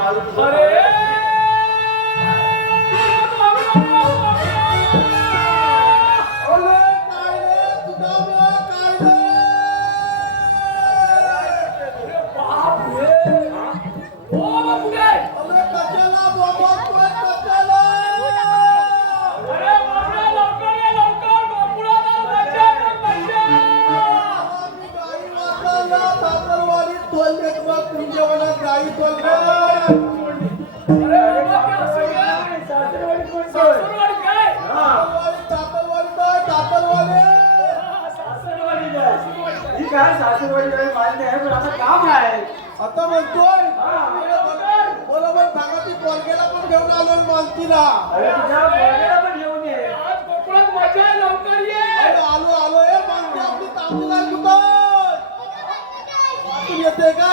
काय तोलले तुम्हाला तुमच्या मनात गाई तोलले ठीक आहे सासूरवाडी मान्य आहे पण असं काम आहे. आता म्हणतोय. भागातील पोलगेला पण घेऊन आलो मालकीला.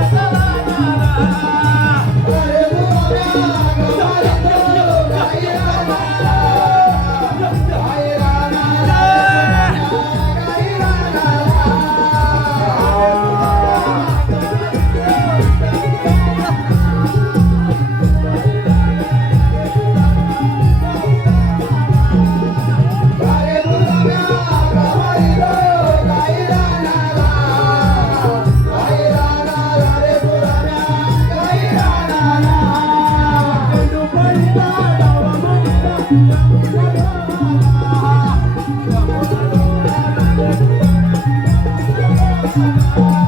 Yeah. Thank you.